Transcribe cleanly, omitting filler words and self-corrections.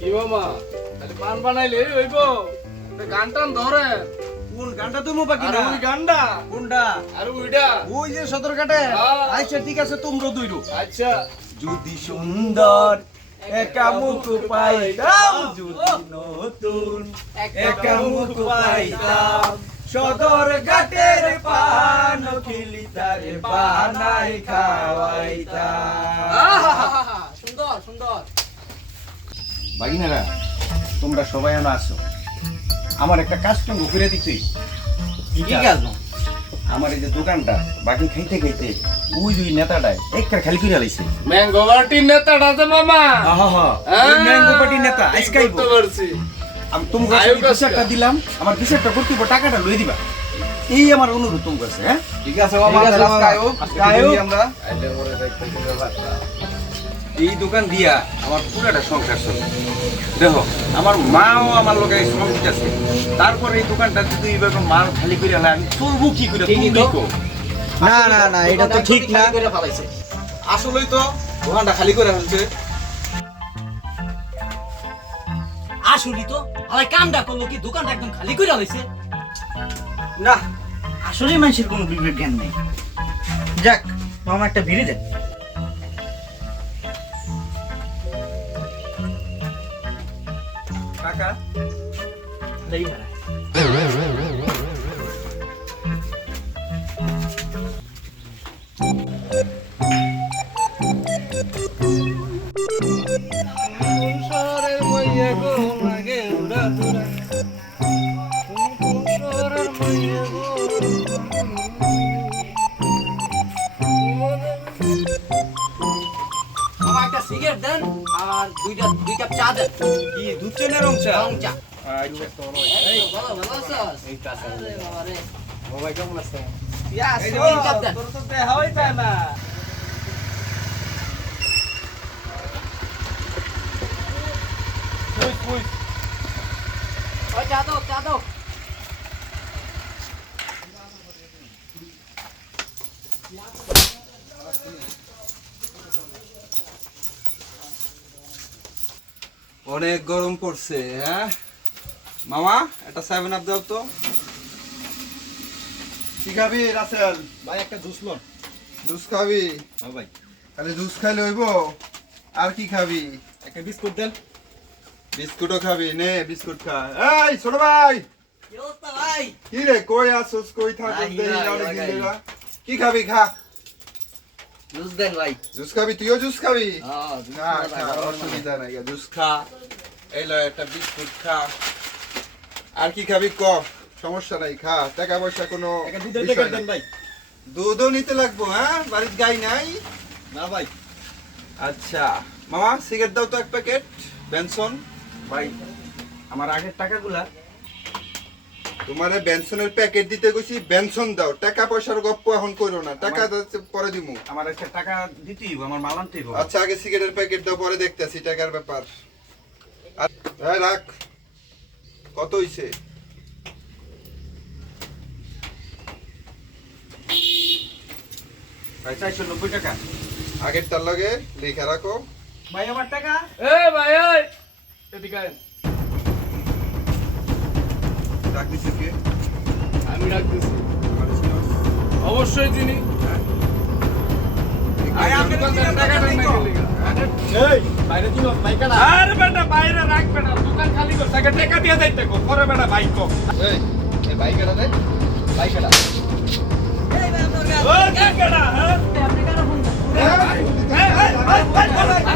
কি মামা তাহলে পান বানাইলে হইব গান টান ধরে কোন গানটা তুমি বাকি আর না ওই গানটা কোনটা আর ওইটা ওই যে সদর কাটে হ্যাঁ। আচ্ছা ঠিক আছে তোমরা দুইরো আচ্ছা যদি সুন্দর একা মুখ পাইতাম যদি নতুন একা মুখ পাইতাম সদর ঘাটের পান খিলিতারে বানাই খাওয়াইতাম সুন্দর সুন্দর বাগিনারা তোমরা সবাই এনে আসো আমার একটা কাজ তুমি করে দিতে ঠিক আছে আমার এই যে দোকানটা বাকি খাইতে খাইতে ওই দুই নেতাটায় একটা খালি করে লাইছে ম্যাঙ্গো পার্টির নেতাটা আছে মামা ওই ম্যাঙ্গো পার্টি নেতা আজকাই বুঝতে পারছি আমি তোমাকে আয়ুব বিচারটা দিলাম আমার বিচারটা করতে হবে, টাকাটা লই দিবা এই আমার অনুরোধ তোমার কাছে হ্যাঁ ঠিক আছে মামা আজকে আয়ুব। আমরা আইলে পরে দেখতে ব্যাপারটা এই দোকান দিয়া আমার পুরাটা সংসার চলে দেখো আমার মাও আমার লোকে শ্রম দিতেছে তারপর এই দোকানটা যদি এইভাবে মাল খালি করে হলে আমি চলবো কি করে তুমি কো না না না এটা তো ঠিক না করে ফলাইছে আসলেই তো দোকানটা খালি করে ফেলছে আসলেই তো আরে কামটা করলো কি দোকানটা একদম খালি করে লাইছে না আসলে মানুষের কোনো বিবেক জ্ঞান নেই যাক মামা একটা ভিড়ে দেন কাকা দেই না সংসারের মইয়া গো লাগে উড়া দুরা সংসারের মইয়া গো মামা একটা সিগারেট দেন আর দুই কাপ চা দেন কি দুধ চা না রং চা রং চা আচ্ছা এই ভালো ভালো আছিস এই কাছে আরে বাবা রে মোবাইল কেমন আছে এই যে তিন কাপ দেন তোর তো দেখাই যায় না ওই চা দাও চা দাও অনেক গরম পড়ছে হ্যাঁ মামা একটা 7 আপ দাও তো কি খাবি রাসেল ভাই একটা জুস লন জুস খাবি হ্যাঁ ভাই তাহলে জুস খাইলে হইব আর কি খাবি একটা বিস্কুট দেন বিস্কুটও খাবি নে বিস্কুট খা এই ছোট ভাই কি অবস্থা ভাই কি রে কই আসছস কই থাকস নাই, দেরি নাই, অনেক দিন নাই। ধরে কি খাবি খা জুস দেন ভাই জুস খাবি তুইও জুস খাবি হ্যাঁ না খা অসুবিধা নাই জুস খা এই ল একটা বিস্কুট খা আর কি খাবি ক সমস্যা নাই খা টাকা পয়সা কোনো একটা দুধের বিষয় প্যাকেট নাই। দেন ভাই দুধও নিতে লাগবো হ্যাঁ বাড়ির গাই নাই না ভাই আচ্ছা মামা সিগারেট দাও তো এক প্যাকেট বেনসন ভাই আমার আগের টাকাগুলা তোমারে বেনসনের প্যাকেট দিতে কইছি বেনসন দাও টাকা পয়সার গপ্প এখন করো না টাকা যাচ্ছে পরে দিমু আমার একটা টাকা দিতেই হবে, আমার মাল আনতেই হবে। আচ্ছা আগে সিগারেটের প্যাকেট দাও পরে দেখতেছি টাকার ব্যাপার এই রাখ কত হইছে ভাই 490 টাকা আগের তার লগে লিখে রাখো ভাই আমার টাকা এ ভাই এই এদিকে আয়। রাখ দিছে কে আমি রাখতেছি অবশ্যই চিনি আরে আপনি তো দোকানদার টাকা টাকা দেন দেন তো। নাকি লিগা? এই বাইরে দিল পাইকারা আরে বেটা বাইরে রাখ বেটা দোকান খালি কর টাকা টাকা দিয়ে যাইতে কো পরে বেটা বাইক কো এই এই বাইকেটা দে বাইকেটা এই ভাই আপনার ও কে বেটা হ্যাঁ আপনি কেন ফোন এই এই এই